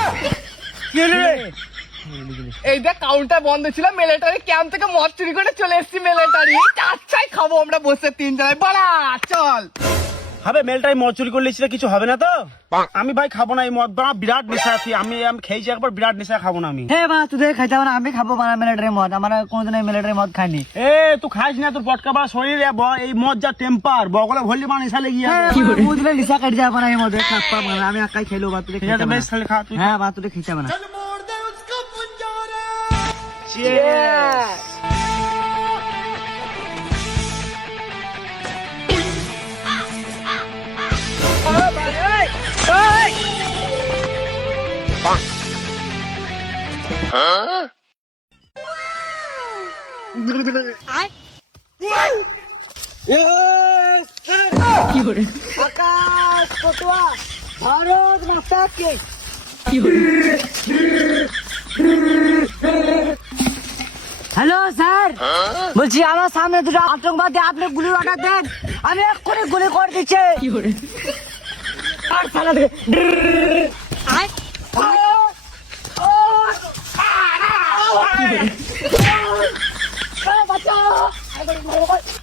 এইটা কাউন্টার বন্ধ ছিল, মিলিটারি ক্যাম্প থেকে মদ চুরি করে চলে এসেছি মিলিটারি। চাচ্ছাই খাবো আমরা বসে তিনজনে, বাড়া চল। হবে মেলটাই মদ চুরি করলে সেটা কিছু হবে না তো? আমি ভাই খাবো না এই মদ, বাড়া বিরাট নেশা আছি আমি খেয়েছি একবার, বিরাট নেশা খাবো না আমি। হে বাবা তুই খাইতে হবে না, আমি খাবো বানা মিলিটারি মদ, আমরা কোনদিন মিলিটারি মদ খাইনি। এ তুই খাইস না, তোর পটকা বাড়া শরীরে এই মদ যা টেম্পার বগলে ভরলি মানে নেশা লেগে যাবে। বুঝলে লিসা কাট যাবে না এই মদে খাপ্পা বানা, আমি একাই খেলো বা তুই ঠিক আছে বেশ তাহলে খা তুই। হ্যাঁ বা তুই খেতে হবে না। Cheers! আকাশ কটুয়া ভারত মাতা কে। হ্যালো স্যার, বলছি আমার সামনে দুটো আতঙ্কবাদী, আপনি গুলি অর্ডার দেন, আমি এক্ষুনি গুলি করে দিচ্ছি। আর সালা রে বাচ্চা